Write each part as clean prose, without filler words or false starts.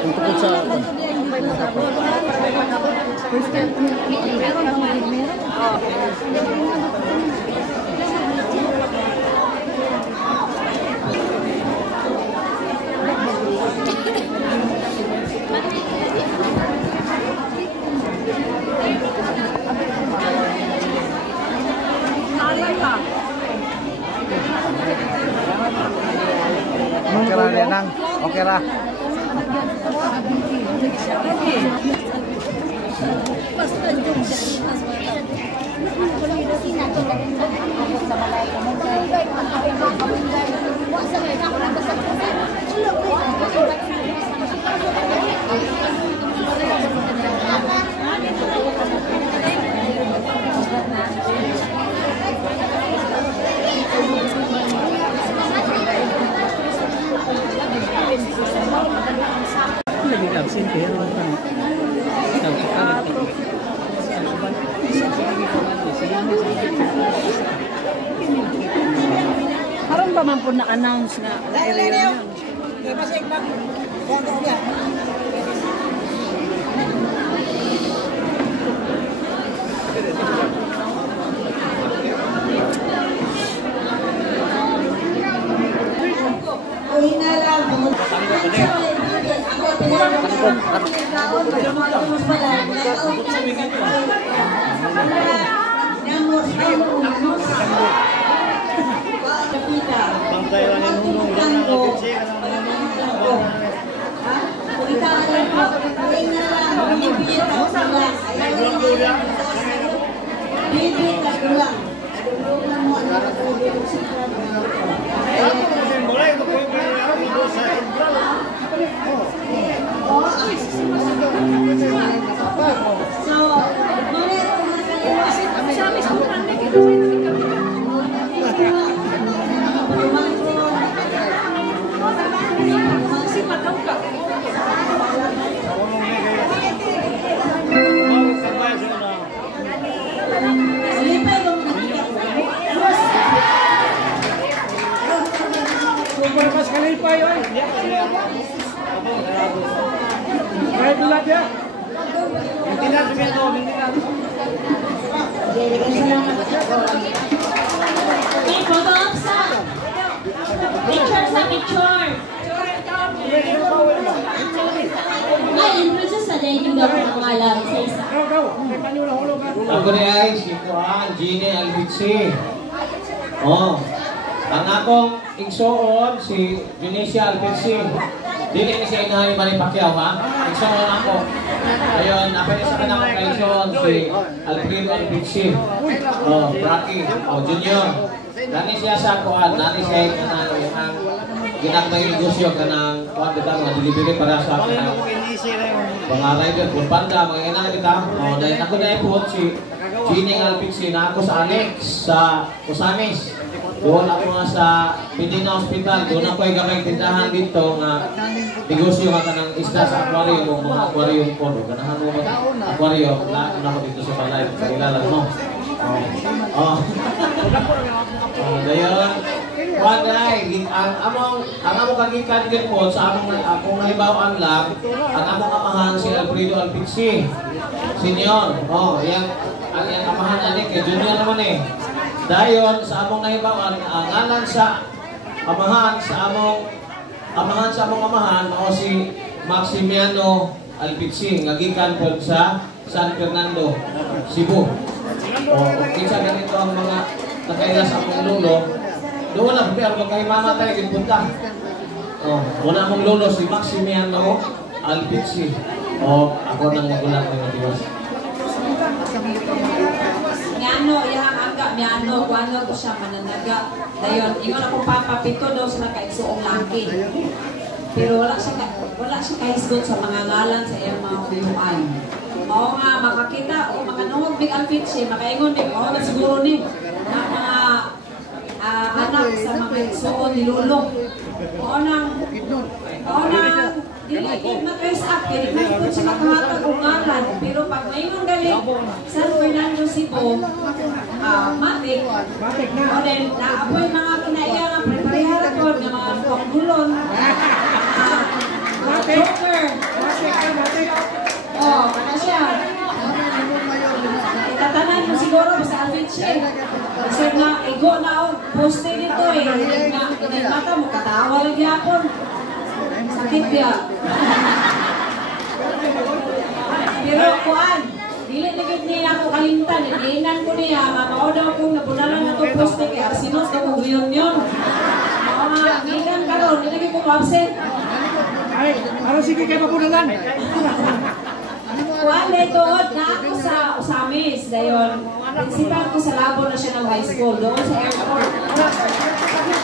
Tungkol sa okay lang. Okay ra. Parang ba man po na-announce na reunion? Ako ni ay si Juan Gine Albitsi. Oh. Ang akong igsoon si Junicia Albitsi. Dili ni siya inahay Manny Pacquiao ha. Igsoon ako. Ayun, ako ni sa kanang kaigsoon si Alfredo Albitsi. Oh, Rocky, oh Junior. Dani siya sa kuan, dani siya kanang ang ginagmay negosyo kanang kuan bitaw nga delivery para sa kanang mga rider kung panda mga ina kita. Oh, dahil ako na ipot si Gine Albitsi na ako sa Alex sa Usamis. Doon ako nga sa Pindina Hospital, doon ako ay gamay tindahan dito nga negosyo nga kanang isda sa aquarium o mga aquarium po. Ganahan mo mag aquarium na ako dito sa Balay. Kakilala mo. Oh. Dayon. One day, ang among kagikan din po sa akong nahibawan lang, ang among amahan si Alfredo Albitsi. Senior. Oh, yan ang amahan ani kay Junior naman eh. Dayon sa among nahibawan, ang ngalan sa amahan sa among amahan mao si Maximiano Albitsi nga gikan po sa San Fernando, Cebu. Oh, kinsa ganito ang mga nakaila sa akong lolo. Doon lang, pero magkahimama tayo ginpunta. Oh, muna akong lolo si Maximiano Albitsi. Oh, ako nang magulang ng Diyos. Miano, iyang aga, miano, kuano ko siya mananaga. Dayon, ingon ako papapito daw sila kaigsuong laki. Pero wala siya kaisgot sa mga ngalan sa iyang mga kuyuan. Mao nga makakita o makanuhog big Albitsi, makaingon big mao na siguro ni na mga anak sa mga igsuon ni Lolo. Mao nang dili na-trace up, dili na ito siya makahatag o ngalan. Pero pag ngayon galing San Fernando, Cebu, matik. O then, naapoy mga kinaiya nga preparehara ko ng mga pangulon, joker, Igo na ako, poste dito eh. Mata mo, katawa lang yapon. Sakit ya. Pero kuan, dili na gid niya ako kalimtan. Diinan ko niya, mamaw daw kung napunalan na itong poste kay Arsinos na kung yun. Mga gigan karon, dili ko absent. Ay, araw sige kayo mapunalan. Kuan dito na ako sa Usamis dayon. Principal ko sa labo na siya ng high school doon sa airport.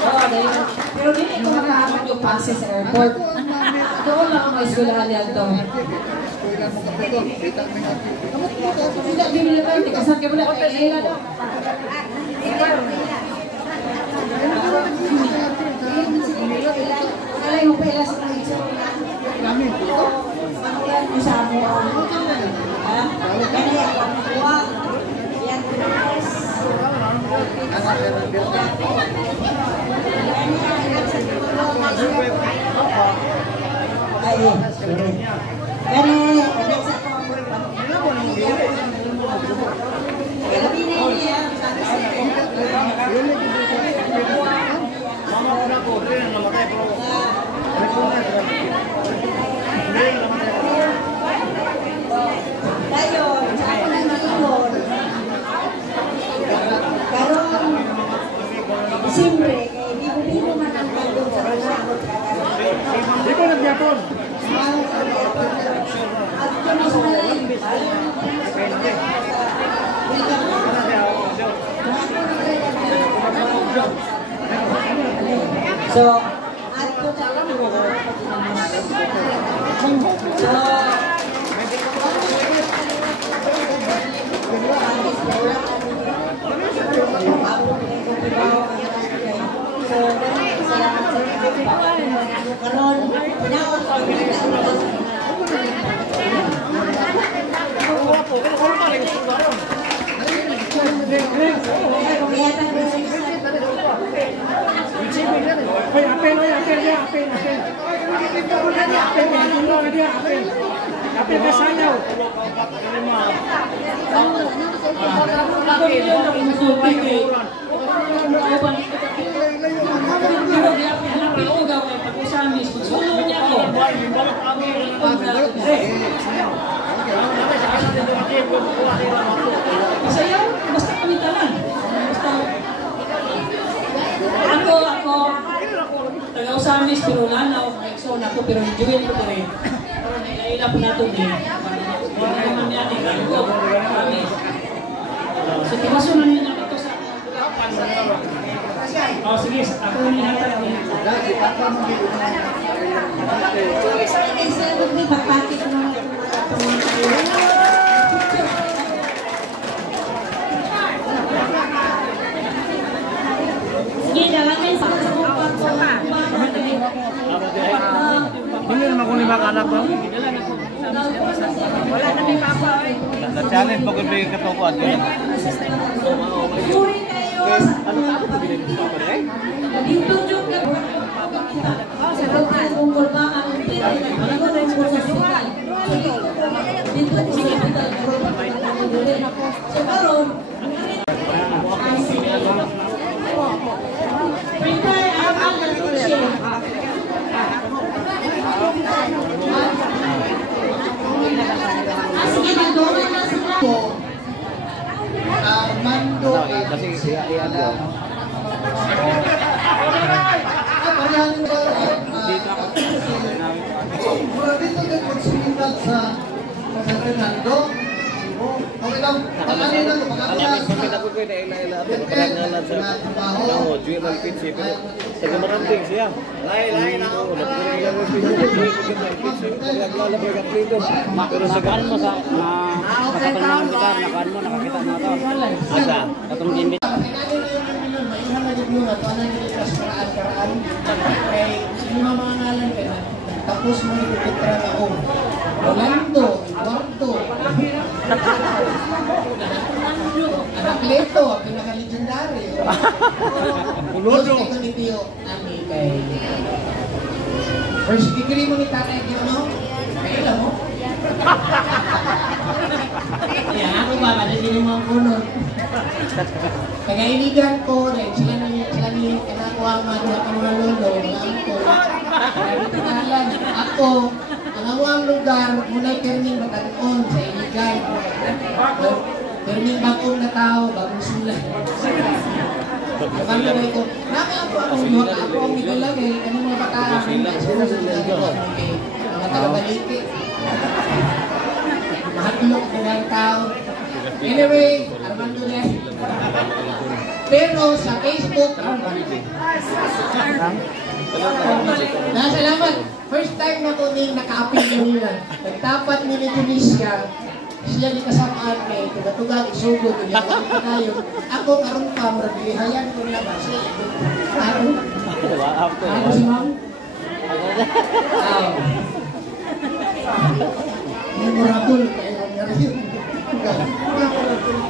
Oh, dayon. Pero dili ko makahamon yung pase sa airport. Doon lang ang eskwelahan niya to. Tidak bibili tayo, di kasat ka muna kay Ella. Alay mo pa Ella sa pangitsyo. Kami. Pangitian mo sa mo. Ha? Kaya ako kuha. Yan. Ay, sorry. Kani, siyempre, hindi mo man ang bandong sa kasakot. Di ko nag-Japon. At kung mas malay, so, at ko sa karon naon ko apel kasayaw. Sayaw, basta kami tanan. Ako, taga-Usamis, pero lanaw, nag-exon ako, pero enjoyin ko rin. Pero nailaila po nato din. Wala naman yan, ikaw, kami. So, tibaso na niya ito sa... Oh, sige, ako na niya natin. So, excited sa ito, pagpakit ko naman sige, dalangin sa kasabot ko. Hindi naman kung lima ka anak ba? Wala na may papa. Na-challenge pag may katukuan ko. Suri kayo sa dito yung sa doktor kung kulma ang dito rin po sa hospital. Dito sa hospital. So karon prepare ang teaching. Sige, nagdoro na sila. Armando Kasi iyan daw. dito din hospital sa San Fernando. Okay lang, pag-alin lang, pag-alin Ako ko na ila parangalan sa mga jewel kitchen pero sa maraming siya. Lai na ako. Pero sa kan mo sa nakataan kita nakakita mo to. Asa katong gindi. Tapos mo ipitra na ako. Rolando, Eduardo. Anakleto, pinaka-legendary. Pulodo. Ito ni Tio, nami kay... First degree mo ni Tatay Tio, no? Kailan mo? Yan, ako ba? Madali mo ang kunod. Kaya inigan ko, ako, pangawang lugar, muna perming matanon sa iligan. Perming bakong na tao, bagong sulat. Kami ko, ako ang itulang eh, kami mga bataan, mga taga-baliki. Mahatlok ng tao. Anyway, Armando na. Pero sa Facebook, salamat. First time na ko ning naka-appeal nila. Nagtapat ni Tunisia. Siya di kasamaan may tugatugag isugo ko niya tayo. Ako karon pa murag ko na ba siya. Ako si ma'am. Memorable kayo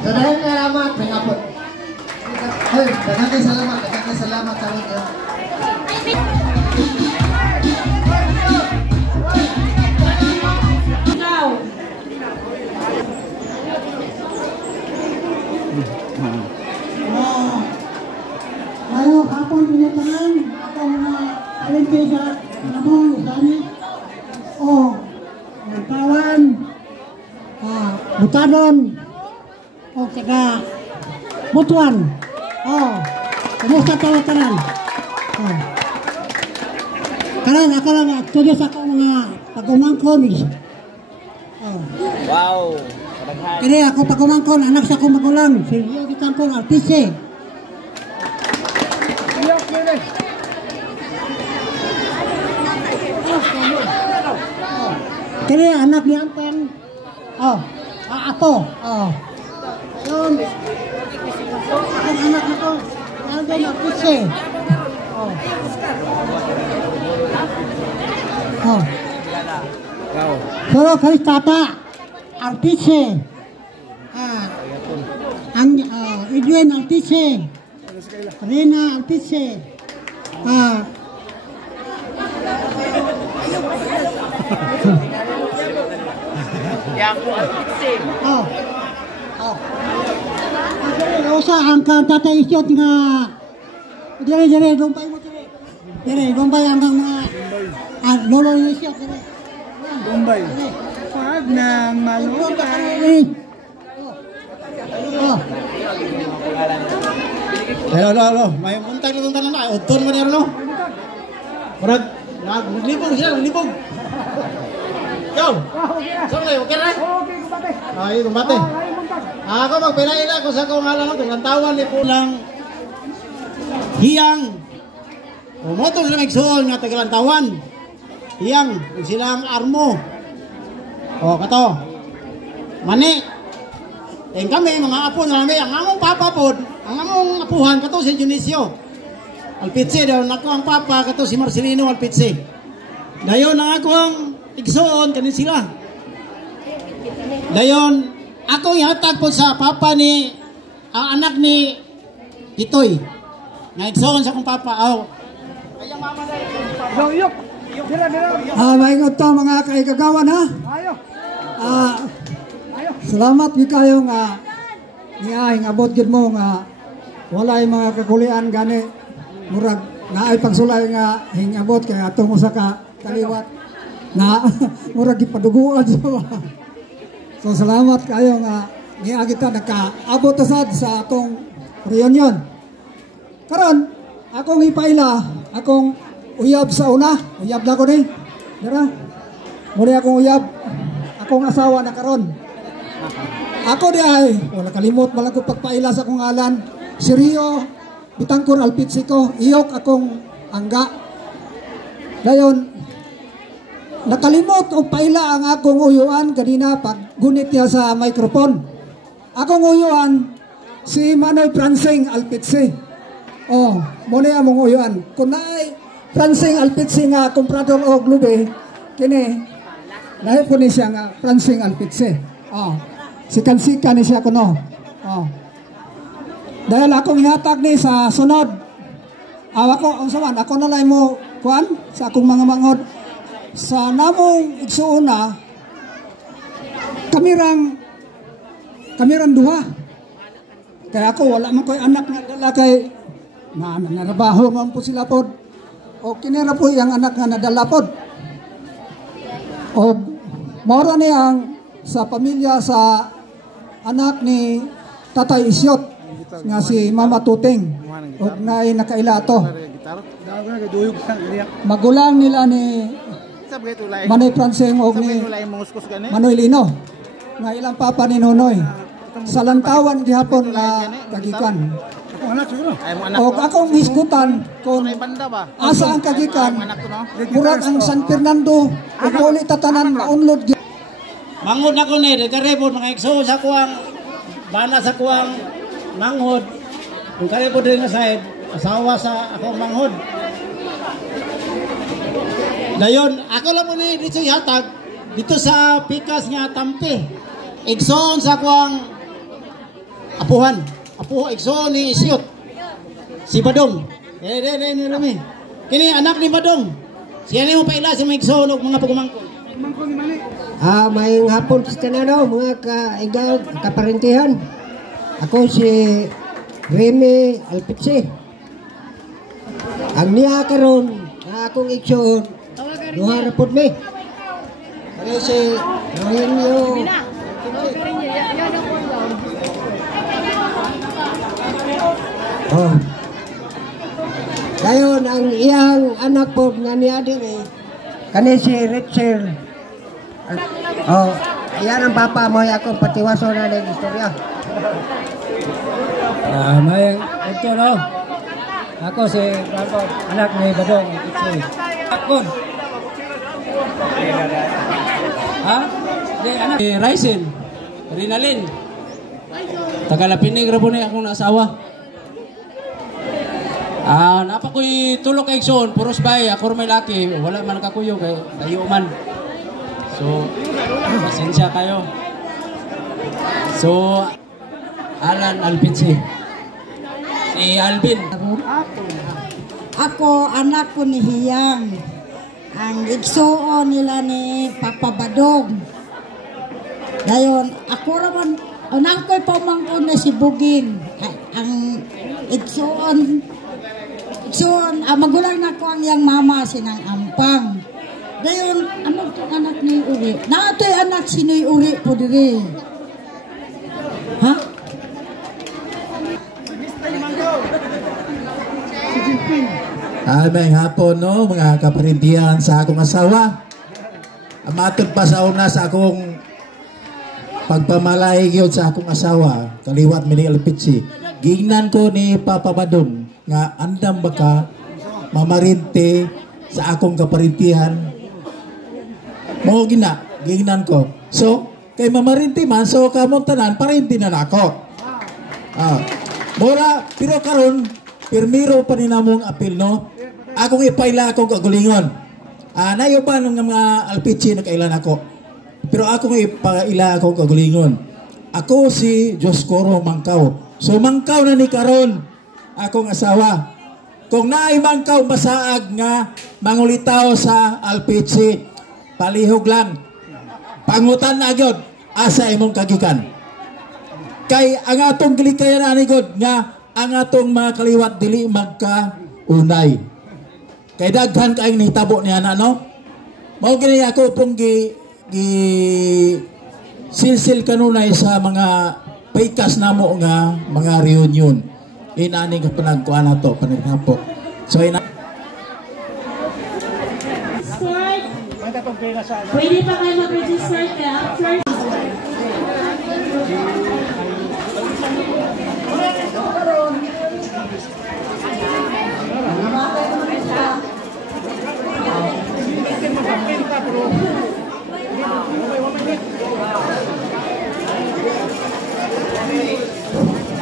ng salamat pangapot. Hoy, daghang salamat karon ka. Ayo, kapon pinatanan ako mga alente sa nabong dami. Oh, nagtawan. Butadon. Oh, taga Butuan. Oh, kumusta tanan? Oh. Karon ako lang tuloy sa ako mga pagumangkon. Oh. Wow. Kini ako pagumangkon anak sa akong magulang. Si Yogi Tampong Artise. Kini anak ni Ampen. Oh, ako. Oh. Yun. Ang anak na to. Ano na Artise. Oh. Oh. Wow. Pero kay tata Artise. Ang Edwin Artise. Rina Artise. Oh. Usa ang tata isyot nga dire dompay mo dire dompay ang mga lolo isyot dire Bombay. Pag nang malungkay. Oh. Hello. May untay na. Utol mo niya, no? Murag, naglibog siya, naglibog. Ikaw? Saan kayo? Okay na? Okay, kumbate. Ay, kumbate. Ako magpinaila ko sa kong alam ito. Lantawan ni Pulang Hiyang. Umoto sila magsuol nga tagalantawan. Hiyang, silang armo. O, kato. Mani. Yung kami, mga apo na namin, ang among papa po, ang among apuhan, kato si Dionisio Alpitse, daw nako ang papa, kato si Marcelino Alpitse. Dayon ang ako ang igsoon, kanin sila. Dayon, ako ihatag po sa papa ni, ang anak ni Titoy. Na igsoon sa akong papa, aw. Ayang mama na Yok. Dira. Maingot to mga kaigagawan ha. Ayo. Salamat gi kayo nga niay nga abot gid mo nga walay mga kakulian gani murag naay pagsulay nga hingabot kay atong usa ka kaliwat na murag gipaduguan so salamat kayo nga niya kita nakaabot sad sa atong reunion karon akong ipaila akong uyab sa una uyab na ko ni dira muli akong uyab akong asawa na karon. Ako di ay, wala kalimot, malang ko pagpaila sa akong ngalan. Si Rio, Bitangkor Alpitse ko, iyok akong angga. Dayon, nakalimot o paila ang akong uyuan kanina pag gunit niya sa microphone. Akong uyuan, si Manoy Francing Alpitse. Oh, muna among uyuan. Kung naay Francing Alpitse nga komprador o glube, kini, lahi po ni siya nga Francing Alpitse. Oh. Sikan-sikan ni siya kuno. Oh. Dahil akong ihatag ni sa sunod. Ako, ako na lang mo kuan sa akong mga mangod. Sa namong igsuuna, kamirang duha. Kaya ako, wala man ko'y anak na dala kay narabaho man po sila pod. O kinira po yung anak nga nadala pod. O moro niyang sa pamilya sa anak ni Tatay Isyot nga si Mama Tuting ug naay nakaila to. Magulang nila ni Manoy Pranseng ug ni Manoy Lino nga ilang papa ni Nonoy sa lantawan gihapon nga kagikan. O akong hisgutan kung asa ang kagikan murag ang San Fernando ug uli tatanan maunlod. Manghod na ko ni, karibod mga igsoon sa kuwang, bana sa kuwang manghod. Yung karibod din nga sahib, asawa sa akong manghod. Dayon, ako lang mo ni dito yatag, dito sa pikas nga Tampi. Igsoon sa kuwang apuhan. Apuho, igsoon ni Isyot. Si Badong. Kini anak ni Badong. Siya ni mo paila sa mga igsoon o mga pagumangkon. May hapon sa tananaw, mga kaigaw, kaparintihan. Ako si Remy Alpitsi. Ang niya karon na akong igsoon, duha rapod mi. Ano si Rohenyo. Oh. Dayon ang iyang anak po nga niya din kani si Richard. Oh, ayan ang papa mo akong patiwaso na ng istorya. May ito no. Ako si anak ni Badong Itsi. Akon. Ha? Di anak ni Raisin. Rinalin. Tagalapinig ra po na akong asawa. Napa ko'y tulog kay Igsoon, puros bay, ako may laki, wala man kakuyo kay tayo man. So, pasensya kayo. So, Alan Alpitsi. Si Alvin. Ako, anak ko ni Hiyang. Ang igsoon nila ni Papa Badog. Dayon, ako raman, anak ko'y pamangkon na si Buging. Ang igsoon, magulang na ko ang yang mama sinang Ampang. Dayon, ano itong anak ni Uri? Naato'y anak sino'y Uri po diri. Ha? May hapon no, mga kaparintihan sa akong asawa. Amatod pa sa una sa akong pagpamalay gyud sa akong asawa, kaliwat mi ni Alpitsi. Gingnan ko ni Papa Badong nga andam baka mamarinte sa akong kaparintihan. Mo gingnan ko. So, kay mamarinti man, so kamong tanan, parinti na nako. Mura, pero karon pirmiro pa ni namong apil, no? Akong ipaila akong kagulingon. Nayo pa nung mga Alpitsi na kailan ako. Pero akong ipaila akong kagulingon. Ako si Joscoro Mangkaw. So, Mangkaw na ni karon akong asawa. Kung naay Mangkaw masaag nga mangulitaw sa Alpitsi, palihog lang. Pangutan na agad, asa imong kagikan. Kay ang atong gilikayan na anigod nga ang atong mga kaliwat dili magka-unay. Kay daghan kaayong nitabo niya na, no? Mao gini ako pong silsil kanunay sa mga paykas namo nga mga reunion. Inani ka panagkuan nato panaghapo. So Pwede pa kayo mag-register kaya after.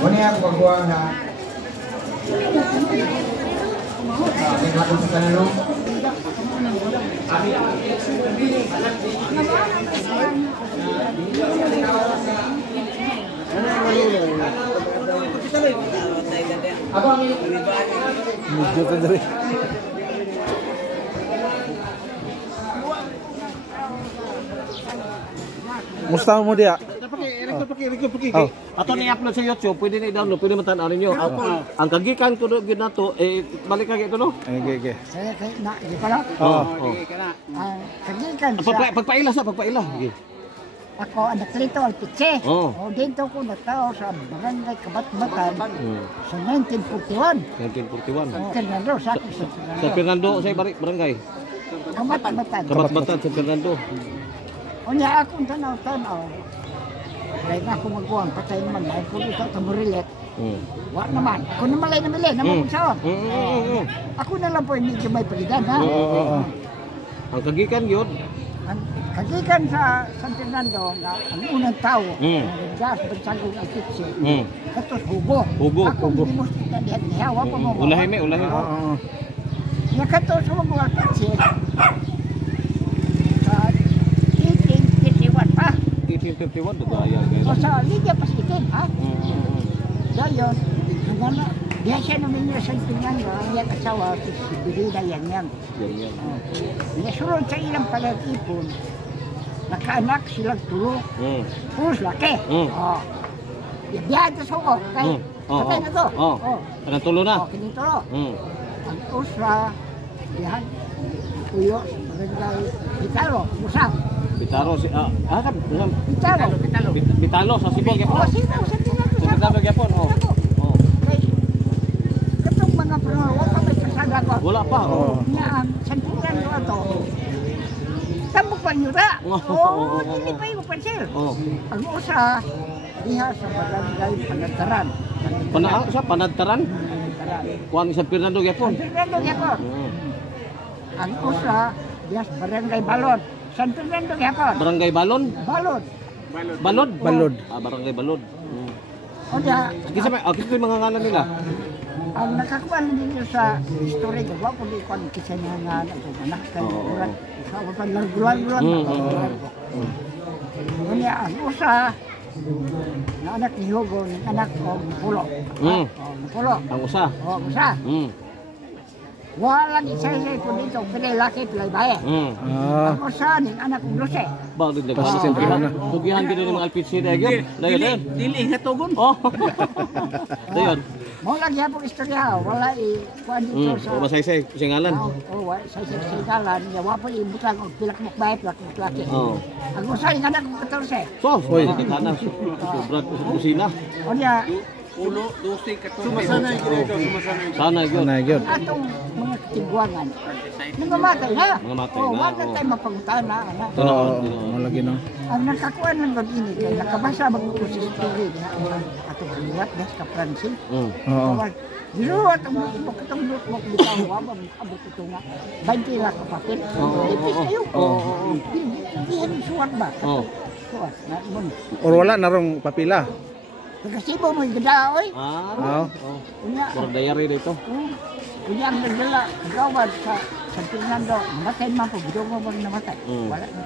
Muna yung pagbuwang na pinatong sa kanilong. Musta mo dia? paki. Ato ni upload sa YouTube, pwede na i-download, pwede matanaw ninyo. Ang kagikan ko gid nato balik ka ito no. Okay. Saya na di pala. Kagikan sa Pagpaila sa pagpaila. Sige. ako anak Lito Alpiche. Oh. O dito ko natao sa Barangay Kabat-Batan sa 1941. 1941. Fernando, sa ako sa Sa Fernando, sa barangay. Kabat-Batan. Kabat-Batan sa Fernando. O niya akong tanaw-tanaw. Dahil nga ako magbuwang, patay naman. Dahil ko ito, tamurilet. Wala naman. Ako naman lang namili, naman saan. Ako na lang po medyo may palitan, ha? Ang kagikan yun. Ang kagikan sa San Fernando, na ang unang tao, ang gas, bansagong Alpiche, katos hugo. Ako hindi mo na dihawa pa mo. Ulahin mo, ulahin mo. Yung katos hugo Alpiche, sa 1851 pa. 1851, dugaya. O sa Liga Pasikin, ha? Dayon, hanggang na, diya siya namin yung San Fernando, ang iyang asawa, si Birida Yang. Nasunod sa ilang palagipon, nakaanak silang tulo. Puros laki. Biyahan ito sa uko, kay patay na to. Anong tulo na? Kinitulo. Ang usra, biyahan, tuyo, barangay, Pitalo, Musang. Bitaro si Pitalo. Bitalo sa Cebu gyapon. Sino sa Fernando? Sa Fernando gyapon. Katong mga prangawa pa may kasada ko. Wala pa. Nga ang San Fernando ato. Tambok pa nyo na. Hindi pa yung pansil. Ang usa, diha sa barangay Panagtaran. Sa Panagtaran? Kuang San Fernando gyapon. San Fernando gyapon. Ang usa, diha sa barangay Balod. San Fernando gyapon. Barangay Balon? Balod. Balod. Barangay Balod. O diha, Kisa may mga ngalan nila. ang nakakuha ninyo sa history, gawa ko di ko ang kisa niya nga anak kayo. Urat, sa utan largulan-gulan. Ngunit ang usa, na anak ni Hugo, ng anak ko, Pulo. Pulo. Ang usa. Usa. Walang isa-isa ko dito, pilay laki, pilay baye. Ang usa, ng anak kong Luse. Bakit nagkakasin? Tugihan din ng mga Alpiche na yun. Dili hatugon. Dayon. Mo lang yapong istorya, wala i-kuhan dito sa... Masaysay, singalan. Sa singalan, yawa po ibutang o pilakmok baye, pilakmok laki. Ang usa, ng anak kong 14. So, kana sobrang kusina. O niya, Ulo, 12, 14. Sumasanay Sana yun. atong mga katigwangan, nangamatay na. Nangamatay O, na, wag na tayo mapangutana. Malagi no. Ang nakakuha ng mag-ini kay nakabasa mag-ito sa story na atong kaliwat na sa Francis. Dilo atong itong notebook bitaw wabang abot ito nga. 20 lang kapapit. Ipis kayo. Hindi suwat ba? Suwat. Or wala na rong papila. Nagkasibo mo yung gada, oy. Unya. Or diary dito. Unya ang nagdala, gawad sa San Fernando. Namatay man po, bidong mo bang namatay. Wala na.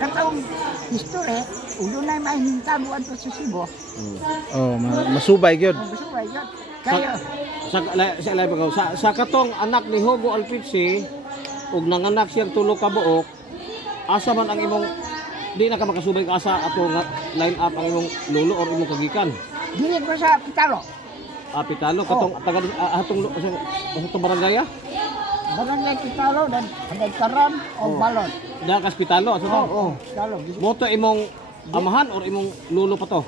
Katong history, ulo na yung mahinintabuan to sa Cebu. Masubay gyud. Masubay yun. Kaya, Sa katong anak ni Hugo Alpiche, ug nanganak siyang tulo ka buok, asa man ang imong di na ka makasubay ka asa ato nga line up ang imong lolo or imong kagikan. dili ko sa Pitalo. Pitalo katong taga atong barangay. Barangay Pitalo dan Panagtaran o Balon. Dakas Pitalo asa to? Pitalo. Moto imong amahan or imong lolo pa to?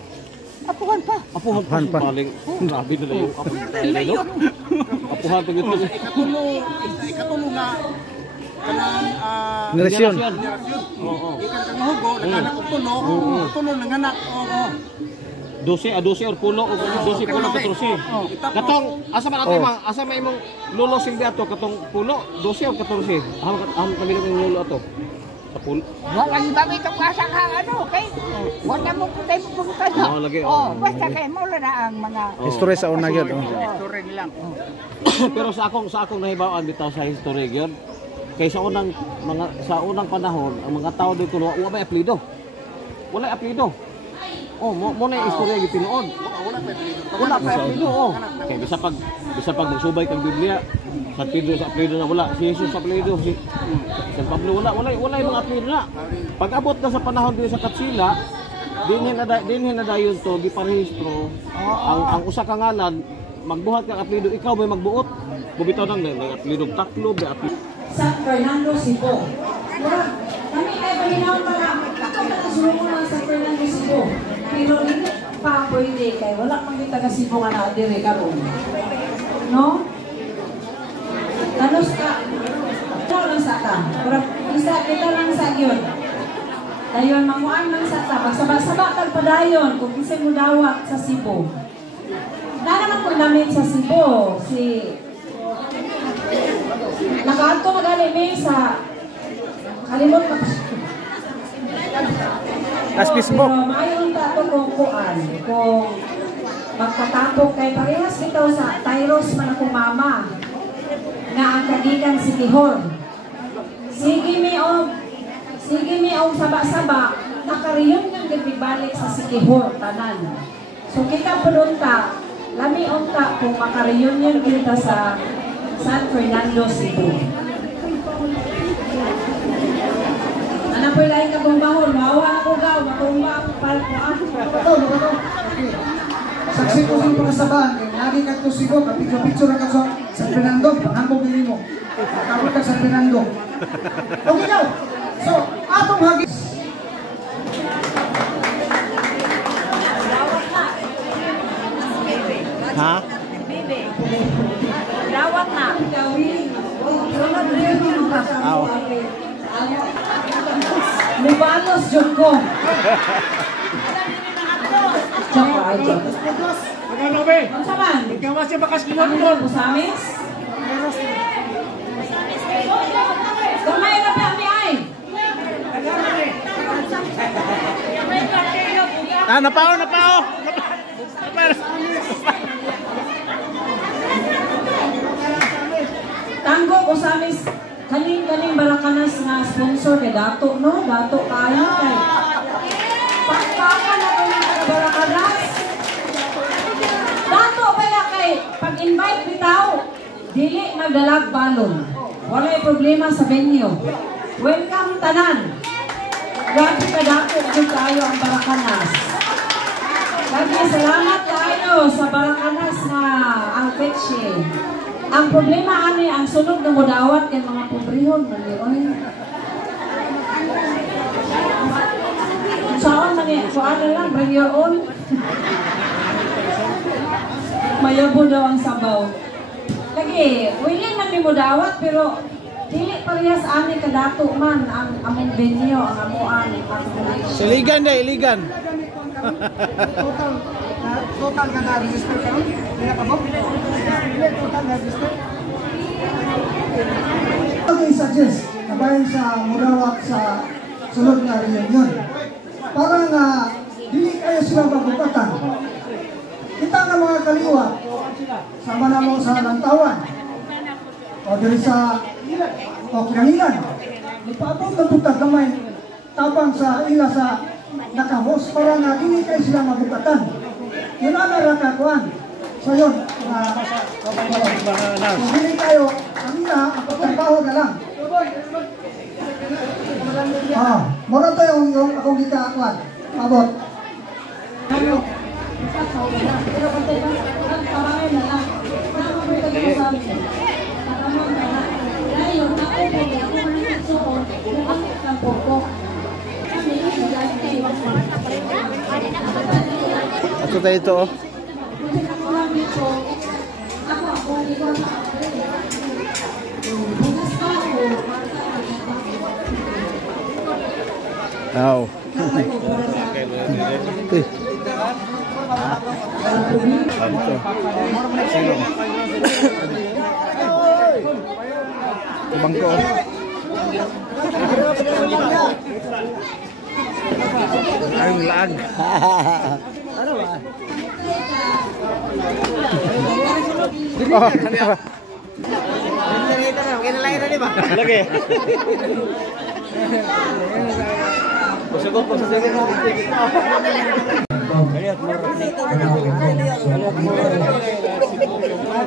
Apuhan pa. Apuhan pa. Paling grabe na lang yung apuhan. Apuhan to gito. Ikatulo nga kanang Generasyon. ikan kang hugo naganak og tulo nanganak. 12 or pulo o 12 pulo 14. Katong asa man ato asa may imong lolo silbi ato katong pulo 12 o 14. Aham kami ng lolo ato. Sa pulo. Wala ni babi itong asa ka okay? Wala mo po tayo pupunta na. Lagi. Basta kayo mo na ang mga... History sa una gyud. History nilang. Pero sa akong nahibawan bitaw sa history gyud. Kay sa unang panahon, ang mga tao dito wala may apelyido. Wala apelyido. Mo na istorya gyud tinuod. Wala pa apelyido. Kay bisa pag magsubay kang Biblia, San Pedro sa apelyido na wala, si Jesus sa apelyido, si San Pablo wala yung mga apelyido na. Pag abot na sa panahon din sa Katsila, dinhi na dayon to giparehistro. Ang usa ka ngalan magbuhat ka apelyido, ikaw may magbuot. Bubitaw nang may apelyido Taklob, may apelyido San Fernando, Cebu. Kami ay balinaw para ako nakasulong mga San Fernando, Cebu. Pero hindi pa pwede kay wala mang taga Cebu nga na dire karon. No? Tanos ka. Ito lang sa ka. Pero isa kita lang sa yun. Dayon manguan man sa ta. Magsaba-saba kag padayon kung isay mo dawat sa Cebu. Naman ko namin sa Cebu si nakaadto magali mi sa kalimot pa As Facebook. Mayon ta to kung kuan kung magpatapok kay parehas bitaw sa Tyros man ako mama nga ang kagikan si Tihor. Sige mi og saba-saba nakariyon ng gibalik sa Sikihor tanan. So kita pudunta lami unta kung makareunion kita sa San Fernando, Cebu. Ano po ilahin ka tumbahon? Mawa ako gaw, matumba ako palpuan. Saksi ko sa pagkasabahan, lagi ka to Cebu, kapicture ka sa San Fernando, pangambog nili mo. Kapag ka San Fernando. Okay daw. So, atong hagis. Ha? Rawat na. Aw. Mubalos jud ko. Tsaka ay dyan. Magano be? Ang saman? Ikaw siya bakas kinondon. Usamis? Gamay na pa mi ay. Napao. Tanggo Usamis. Kaning Barakanas nga sponsor kay Dato, no? Dato kayo kay. Pagkakan na kami sa Barakanas. Dato pala kay pag-invite bitaw, dili magdalag balon. Walay problema sa venue. Welcome tanan. Grabe ka Dato, dito tayo ang Barakanas. Lagi salamat tayo sa Barakanas na ang Peche. Ang problema ani ang sunod na mudawat kay mga pobrehon manion. Saan man ni kuan lang bring your own. Mayabo daw ang sabaw. Lagi, willing man ni mudawat pero dili parehas ani kadato man ang among venue ang amuan ang Siligan day, iligan. Total ka na register ka? Hindi ka mo? Total na register? Okay, suggest na bayan sa mudawat sa sunod na reunion. Para nga, dili kayo silang magpupatan. Kita nga mga kaliwa, sama na mo sa Lantawan, o diri sa Okrangilan. Ipapong na punta gamay, tabang sa ila sa nakamos, para nga dili kayo silang magpupatan. Yun ang narakakuan. So yun, hindi kayo, kanina, ang pagtrabaho na lang. Mara tayo yung akong gikaakuan. Abot. Ato tayo ito oh. Wow. Bangko. Ang lag. Ano ba? Oh, ano ba? Lagi. Sagot po sa sige.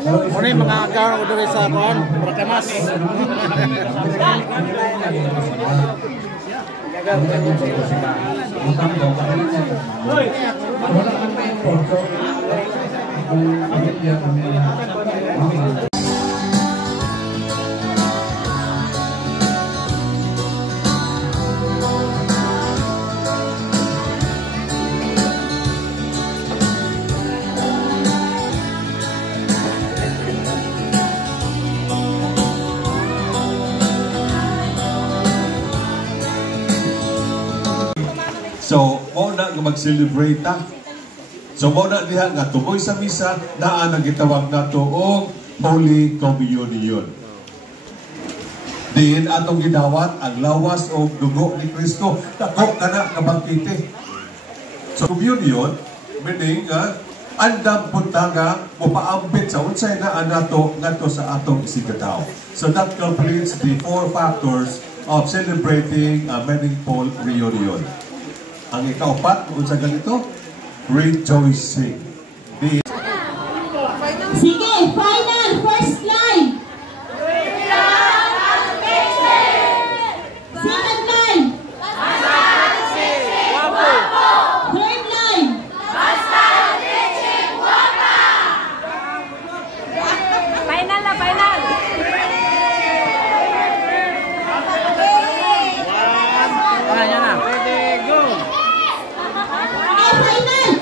Ano yung mga car order sa Barakanas? So, mo na nga mag-celebrate ta. So, mo na diha nga tumoy sa misa, naa nang gitawag nato og Holy Communion. Diin atong gidawat ang lawas o dugo ni Kristo. Dako kana ka bangkite. So, communion, meaning andam punta nga mupaambit sa unsay naa nato ngadto sa atong isigataw. So, that completes the 4 factors of celebrating a meaningful reunion. Ang ikaapat, kung sa ganito, rejoicing. Sige, final, first line. Second line. Third line. Final na, final. Final!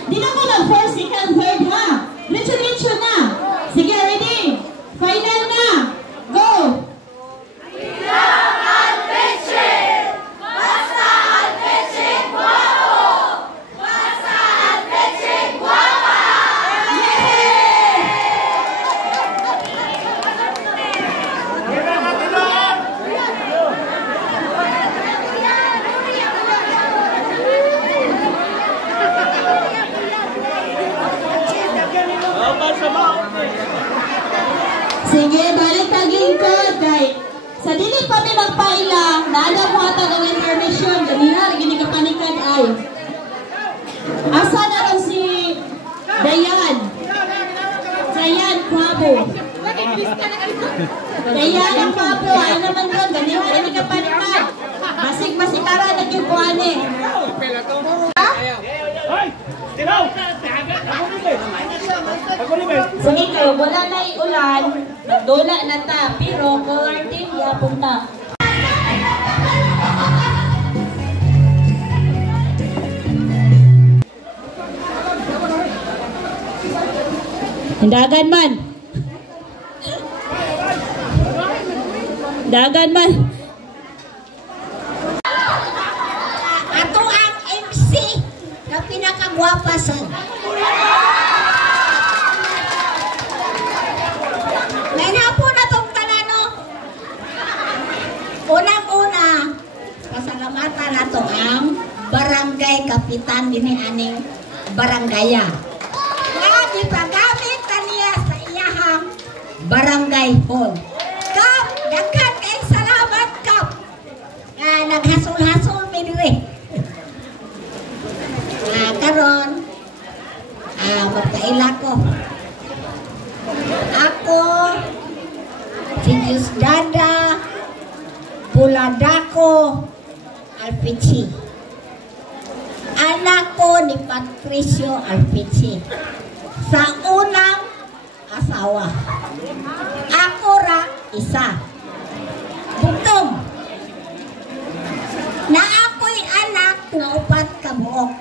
Di na ko lang first, second, third ha. Diretso na. Sige, ready? Final na. Go! Sige, balik taging ko, kay sa dili pa mi magpaila, naada mo atag ang information, ganina lagi ni kapanikan ay. Asa na ron si Dayan? Dayan Kwabo. Dayan ang Kwabo, ay naman doon, ganina ni kapanikan. Basig para na yung kuwane. Sige kayo, wala na ulan, nagdula na ta, pero color team, yapong ta. Dagan man. Dagan man. Ato ang MC na pinakagwapasan. Nanapon na itong tanano. Unang-una, pasalamatan na ito ang barangay kapitan dinianing barangaya. Nga ipagamit na niya sa iyahang barangay hall. Kap, daghan kay salamat Kap. Nga naghasol-hasol midire. Karon, magkaila ko. Ako, si Diosdada Puladako Alpici. Anak ko ni Patricio Alpici. Sa unang asawa. Ako ra isa. Bugtong. Na ako'y anak na upat ka buok.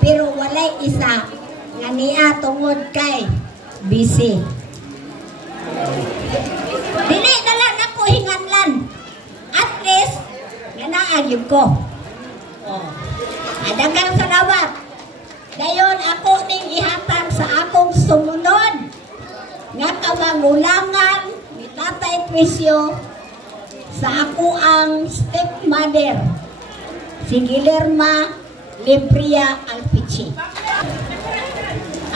Pero walay isa nga niya tungod kay busy. Dili na lang ako hinganlan. At least, nga naayog ko. Adagang salamat. Dayon ako ning ihatag sa akong sumunod nga kamangulangan ni Tatay Trisio sa ako ang stepmother, si Guillerma Libria Alpici.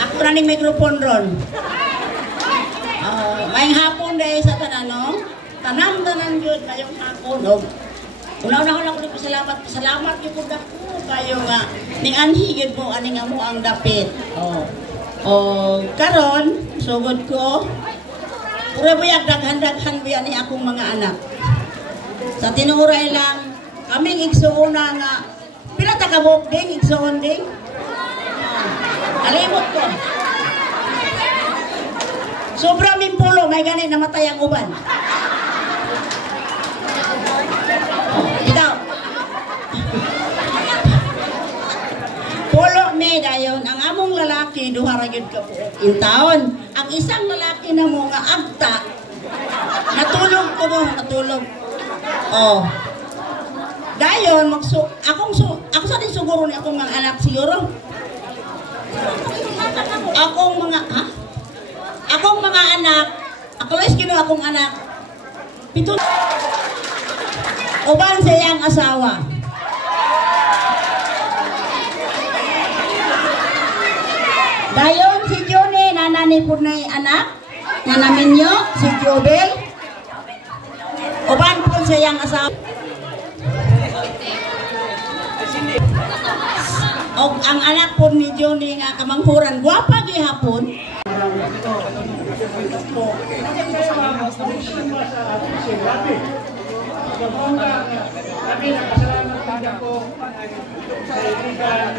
Ako na ning mikrofon ron. May hapon dahil sa tananong, tanam-tanam yun kayong hapon. Una-una ko lang ulit pasalamat yung kung dako kayo nga, ning anhigid mo, aning nga mo ang dapit. Karon, sugod ko, pura mo yung daghan-daghan mo yan akong mga anak. Sa tinuray lang, kaming igsuuna nga pila ta ka buok ding igsuon ding. Kalimot ko. Sobra min pulo may gani namatay ang uban. Ikaw. Pulo me dayon ang among lalaki duha ra gyud ka in taon. Ang isang lalaki na mo nga agta natulog ko mo, natulog. Oh. Dayon ako sa din siguro ni akong mga anak siguro. Akong mga anak, ako lang gino akong anak. Pito. Uban sa iyang asawa. Dayon si Johnny nanani po na anak. Nanamin nyo, si Jobel. Uban po sa iyang asawa. O ang anak po ni Johnny nga kamanghuran, guwapa gihapon. Kami nagpasalamat talaga po sa ibigan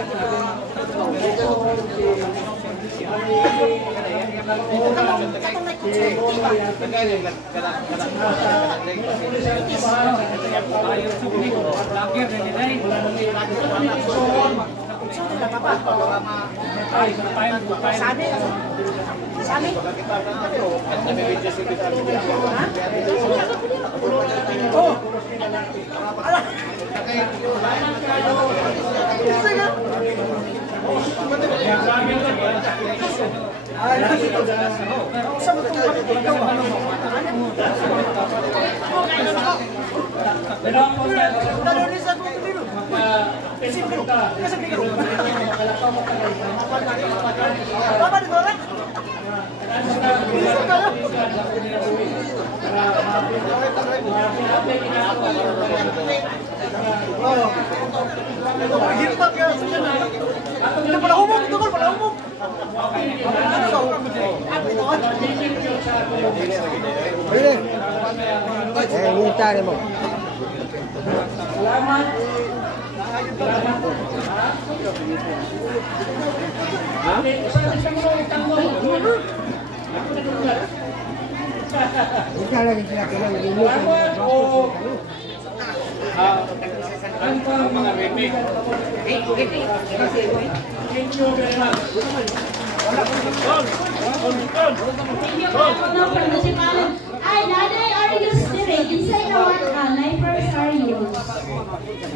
Ay, nanay, are you spirit? Inside the one neighbors are you.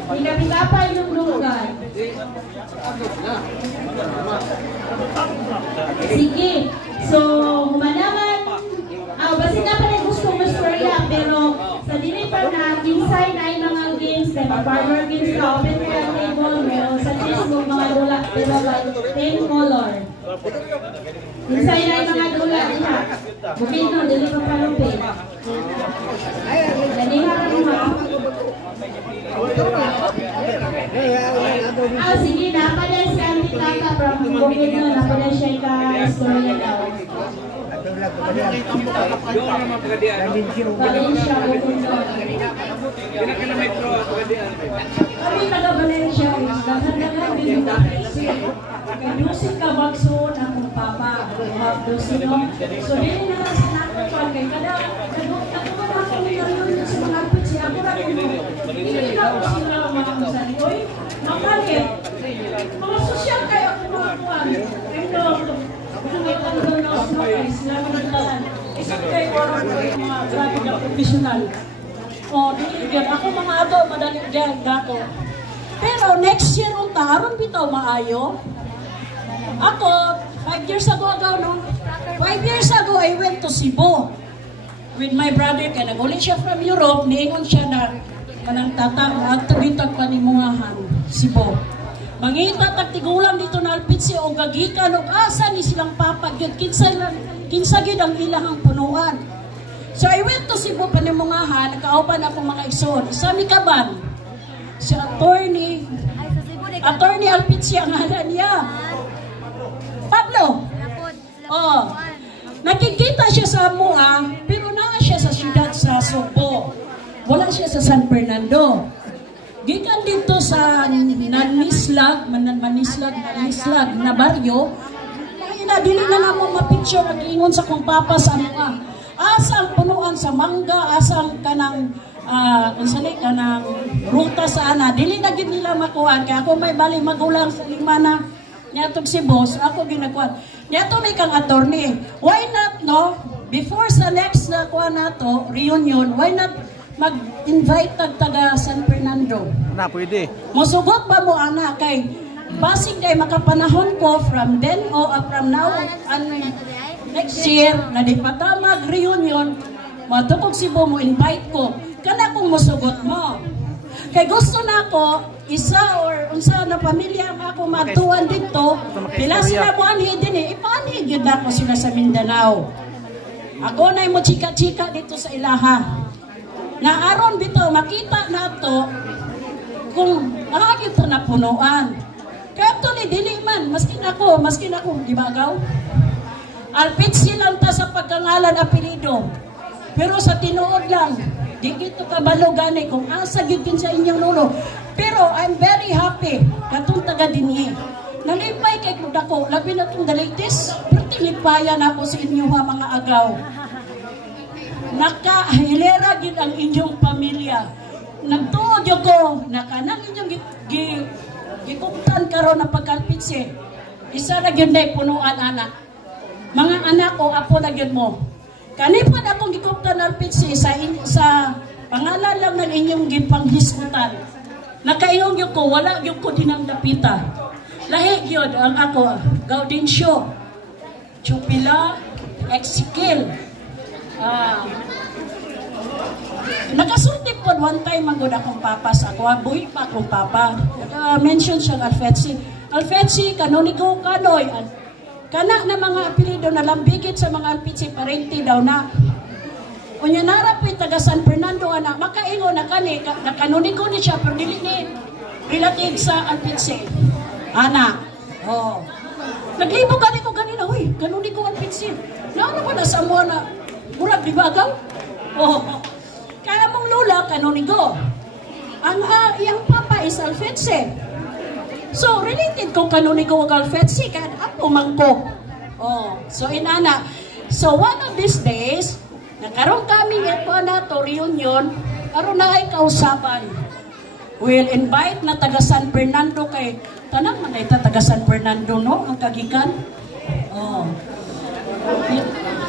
Pinapitapal yung lugar. Sige. So, humanaman. Basin na pa rin gusto mo storya, pero sa dinipan na, inside na yung mga games, farmer games ka, open kaya table, meron sa chess mo mga dula, pero by 10 color. Inside na yung mga dula, diba? Bukid no, dili pa palupin. Naniharan mo ha? Sige, napaday si Auntie Tata from bukid no, napaday siya ka storya daw. Valencia, bukid no. Kami taga-Valencia, dahan-dahan din music ka bagso na kung papa no? So dili na lang sinakot kay kada ako na ako nilalayo sa mga pitsi ako na kung hindi na ako sila mga sali makalit mga sosyal kayo ako mga kuwan ito may tanong na ako mga sila mga isang kayo walang mga grabe na professional dili ako mga ato madali dyan gato pero next year unta aron bitaw maayo. Ako, 5 years ago, I went to Cebu with my brother. Kaya nag-ulit siya from Europe. Niingon siya na kanang tatang at tabitag panimungahan, Cebu. Mangita tagtigulang dito na alpitsi o gagikan o asa ni silang papagyod. Kinsa gid ang ilahang punuan. So I went to Cebu panimungahan. Nagkauban ako mga igsoon. Isa mi kaban. Si attorney Alpitsi ang halan niya. Pablo. Nakikita siya sa Mua, pero naa siya sa siyudad sa Subo. Wala siya sa San Fernando. gikan dito sa Manislag na baryo, dili na namo mapicture ang ingon sa kong papa sa mga asang punuan sa mangga, asang kanang kanang ruta sa ana, dili na gid nila makuan. Kaya ako may bali magulang sa limana niatog si boss, ako ginakuan. Niato may kang attorney. Why not, no? Before sa next na kuan nato, reunion, why not mag-invite taga San Fernando? Na, pwede. Musugot ba mo, ana, kay basig day makapanahon ko from then from now and next year na di patamag reunion, matukog Cebu mo invite ko. Kana kung musugot mo. Kay gusto na ako, isa or unsa na pamilya ako matuan dito, pila sila mo anhi din ipani gyud ako sila sa Mindanao. Ako na mo chika-chika dito sa ilaha. Na aron bito makita nato kung agit na punuan. Kaya ito ni dili man, maskin ako, gibagaw. Alpitsi lang ta sa pagkangalan apelido. Pero sa tinuod lang, di gito kabalo gani kung asa gyud kin sa inyong lulo. Pero I'm very happy katong taga dinhi. Nalipay kay dako, labi na tong the latest. Pertilipayan ako sa inyo mga agaw. Nakahilera gyud ang inyong pamilya. Nagtuod yo ko na kanang inyong gikuptan karon na pagkalpitsi. Isa na gyud day punuan anak. Mga anak ko apo na gyud mo. Kani pa akong gikuptan alpitsi sa pangalan lang ng inyong gipanghisgutan. Nakaingon gyud ko wala gyud ko dinang dapita. Lahi gyud ang ako Gaudencio Chupila Exequiel. Nakasulti po one time manggod akong papa sa ako. Buhi pa akong papa. Mention siyang Alfetsi. Alfetsi, kanonigo, kanoy. Kana na mga apelido na lambigit sa mga Alfetsi, parenti daw na. Unya narapoy taga San Fernando, anak. Makaingo na kani, kanonigo ni siya, pero dili ni relative sa Alfetsi. Anak. Oh. Naglibo gani ko ganina, uy, kanonigo Alfetsi. Naano ba na sa mo na, murag di bagaw? Oh. Kaya mong lula, kanonigo. Ang iyang papa is Alfetsi. So, related ko kanonigo ang Alfetsi, kaya apo mangko. Oh, so inana. So, one of these days, nagkaroon kami ito na to reunion, karoon na ay kausapan. We'll invite na taga San Fernando kay, tanang man ay taga San Fernando, no? Ang kagikan. Oh.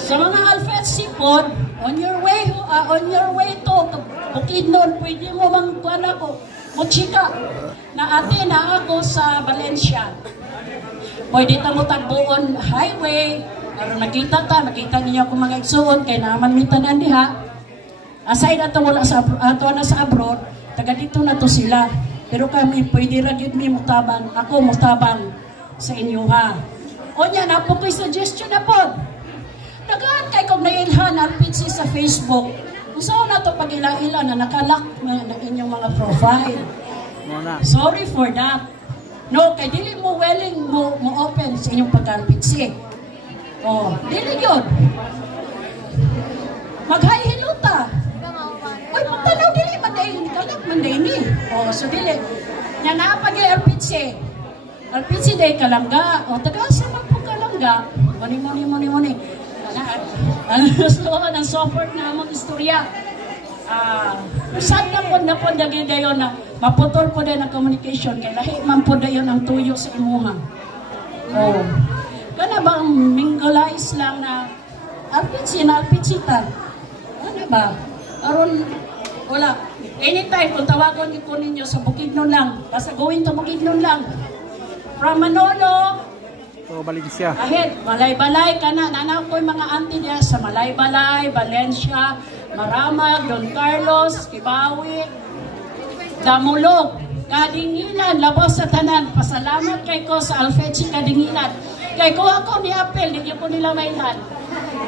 Sa mga Alfetsi pod, on your way to Bukidnon, pwede mo mangkuhan ako, Mochika, na ate na ako sa Valencia. Pwede ta mo tagbuon highway, pero nakita niyo ako mga igsuon, kay naman mitanan diha. Aside ato wala sa ato na sa abroad, taga dito na to sila. Pero kami pwede ra gyud mi mutabang, ako mutabang sa inyo ha. Onya na po ko'y suggestion na pod. Nagaan kay kog nailhan Alpitsi sa Facebook. Usaw na to pag ila-ila na nakalak na inyong mga profile. Sorry for that. No, kay dili mo willing mo open sa inyong pag-Alpitsi. Oh, dili yun. Maghahiluta. Uy, magtanaw dili manday ni kalak manday ni. Oh, so dili. Nya naa pag-Alpitsi. Alpitsi day kalangga. O taga sa man po kalangga. Moni. Ang software na among istorya. Sad na po dagay dayon na maputol po din ang communication kay lahi man po dayon ang tuyo sa imuha. Oh. Kana ba ang mingulize lang na alpitsita? Ano ba? Aron wala. Anytime kung tawagon ko ninyo sa Bukidnon lang. Basta going to Bukidnon lang. From Manolo Valencia. Ahead, Balay-Balay ka na. Nanaw ko yung mga auntie niya sa Balay-Balay, Valencia, Maramag, Don Carlos, Kibawi, Damulog, Kadingilan, labos sa tanan. Pasalamat kay ko sa Alfetsi Kadingilan. Kay ko ako ni Apel, hindi ko nila mailan.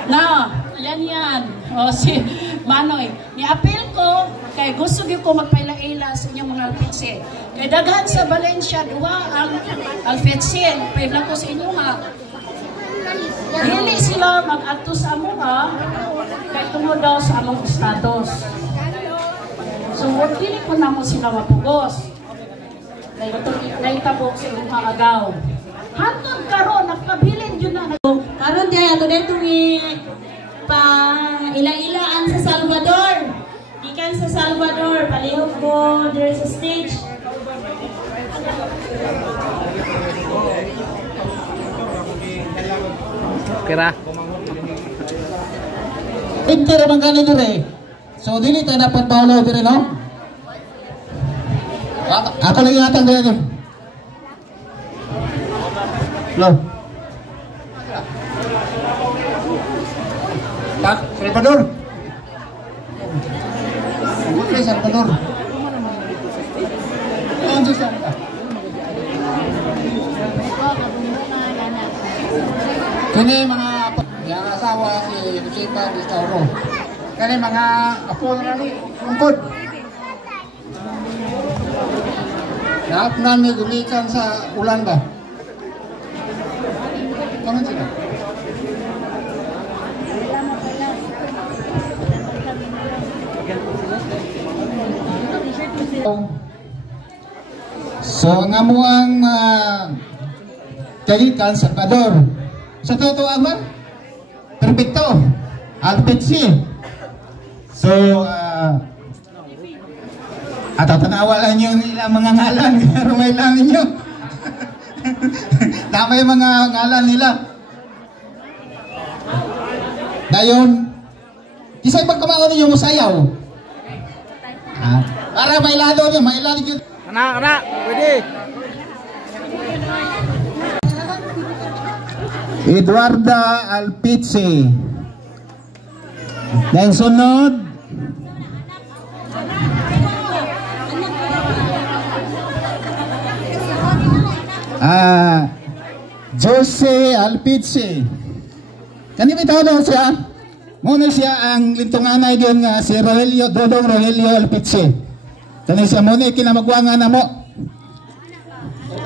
Na, yan. O si Manoy. Ni Apel ko, kay gusto ko magpaila-ila sa inyong mga Alfetsi. Kay daghan sa Valencia, duwa ang Alfetsi. Paila ko sa inyo ha. Hindi sila mag-acto sa amo ha. Kay tungod daw sa among status. So So, dili ko na mo sila mapugos. Naitabok sa mga agaw. Hantod karon nagpabilin yun na. Karon diya ato dito pa ila-ilaan sa Salvador. Ikan sa Salvador, palihog ko there sa stage. Kira. Pinter naman ganin dire. So dili tayo dapat paulo dire no? Ako lang ingatan dire. Lo. Pak Salvador. Oke Salvador. Lanjut Salvador. Kini mga yang asawa si Josepa di Tauro. Kani mga apo na ni ungkod. Dapat nami gumikan sa ulan ba? Kamu sila? So nga mo ang kalikan sa Salvador. Sa totoo man, perfecto, Alpexi. So, atatanawalan nyo nila mga ngalan, rumay lang ninyo. Tama yung mga ngalan nila. Dayon, kisay pagkamao ninyo musayaw. Para may lado nyo, may lado nyo. Anak, pwede. Eduarda Alpizzi. Yang sunod Jose Alpizzi. Kani bitaw daw siya. Muna siya ang lintunganay diyon nga si Dodong Rogelio Alpizzi. Kani siya muna kinamagwangan na mo.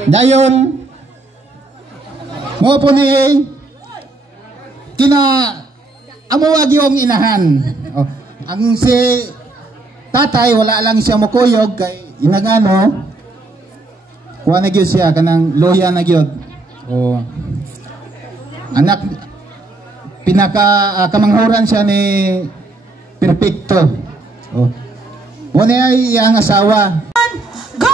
Dayon mo po ni amuwag yung inahan. Ang si tatay wala lang siya mukuyog kay inagano kuha na gyud siya kanang loya na gyud. Anak pinaka kamanghuran siya ni Perfecto. Muna ay iyang asawa. Go!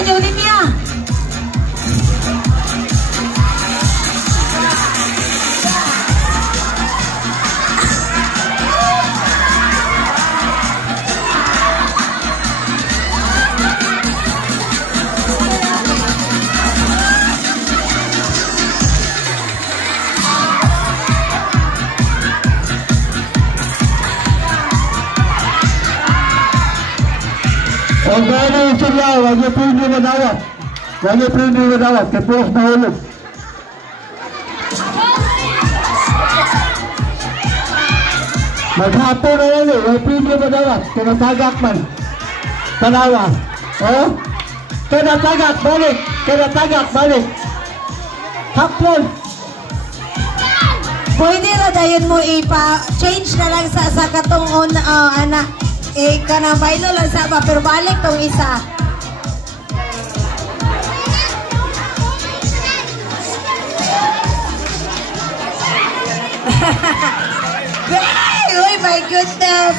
Ayunin niya! Huwag na yung sila, huwag niyo po hindi madawat. Huwag niyo po hindi madawat, kaya po mas mahulog. Maghapon na yan eh, huwag po hindi madawat, tinatagak man. Panawa. Tinatagak, balik. Hapon. Pwede na dayon mo ipa-change na lang sa katong anak. Kanang bailo lang sa ba, pero balik tong isa. Oh my goodness!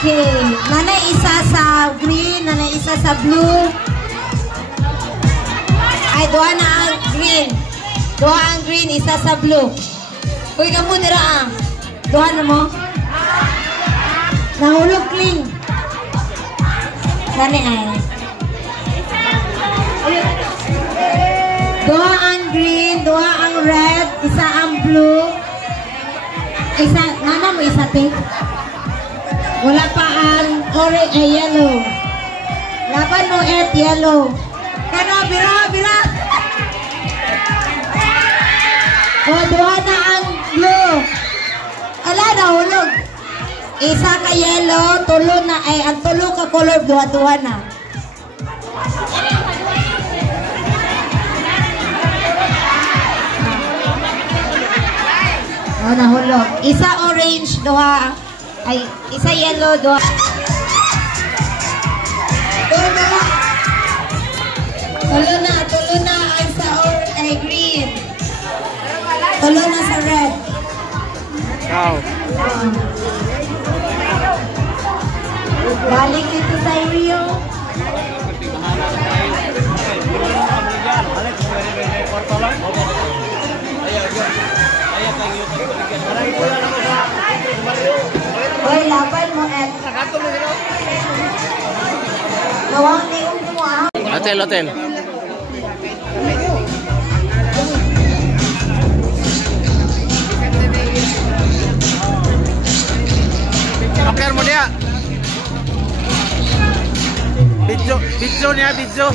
Okay, nanay isa sa green, nanay isa sa blue. Ay, doha na ang green. Doha ang green, isa sa blue. Uy, kamu dira ang. Doha na mo. Nahulog clean. Nani ay. Duha ang green, duha ang red, isa ang blue. Isa, nana mo isa pink? Wala pa ang orange, yellow. Laban mo yellow. Kano, bira. O, duha na ang blue. Ala, nahulog. Isa ka yellow, tulo na, ang tulo ka color, duha na. O, nahulog. Isa orange, duha. Ay, isa yellow, duha. Tulo na ang sa green. Tulo na sa red. Wow. Balik ito sa Rio. Hoy, laban mo, Ed. Gawang niung mo, ah. Hotel. Oker mo dia. Video niya, video.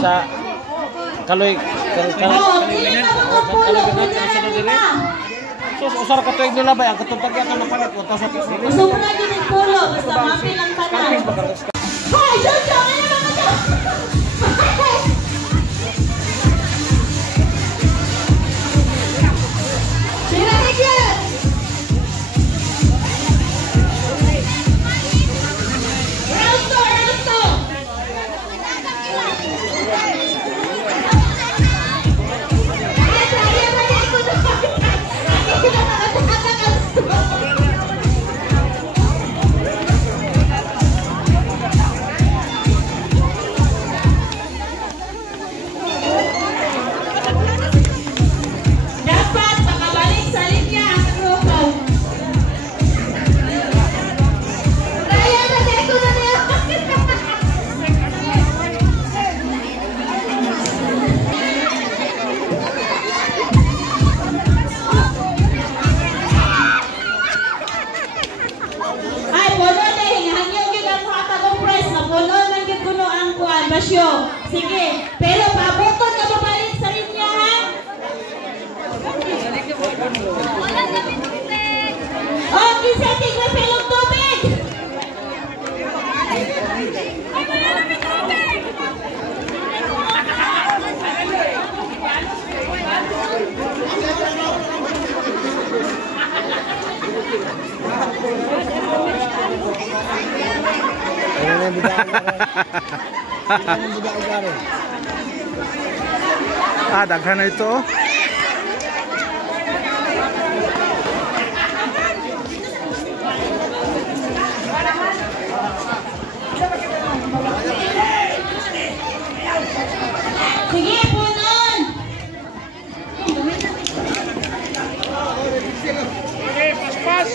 Sa kaloy usar ka tuig nila ba ang katupag ka na palit ko sa Gusto mo na din pulo basta mapi lang tanan. Hoy, jojo, ano naman to? Sira higit. Rauto. Dapat makabalik sa linya ang grupo. Raya na deko na niya. Ay, puno na hinahangyo gyud ang hatag press na puno man gyud kuno ang kuan basyo. Sige, pero pabuton ka babalik sa linya ha. Oh, kiseting na pilong tubig. Daghan na ito. Sige, punon. Pas.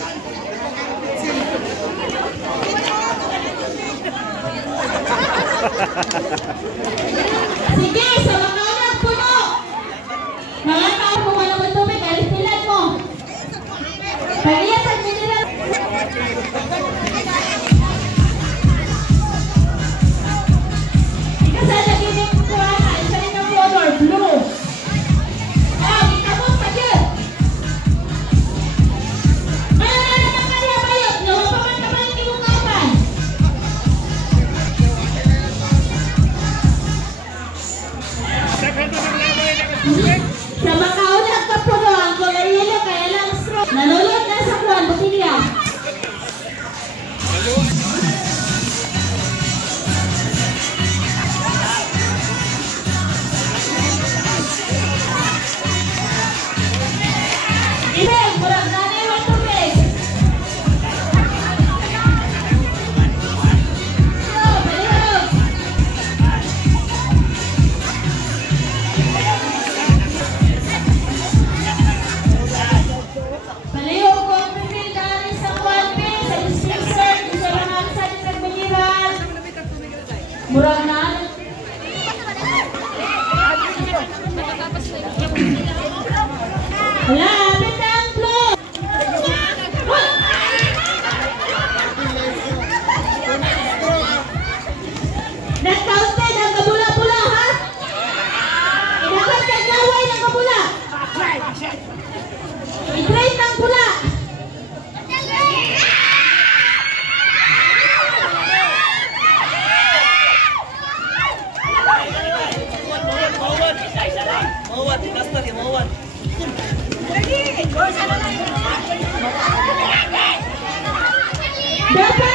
Sige, sa mga anak puno. Mga tao kung walang matubig, alis pilan mo. Pag-iyasan mo nila. Kasi lagi niyo kuha na, isa rin ang color, blue. Ah, itabot pa dyan. Murag na. Wala, pitang flow. Nag-counted ang kabula-bula, ha? Dapat kagaway ng kabula. I-grade ng pula. Dapat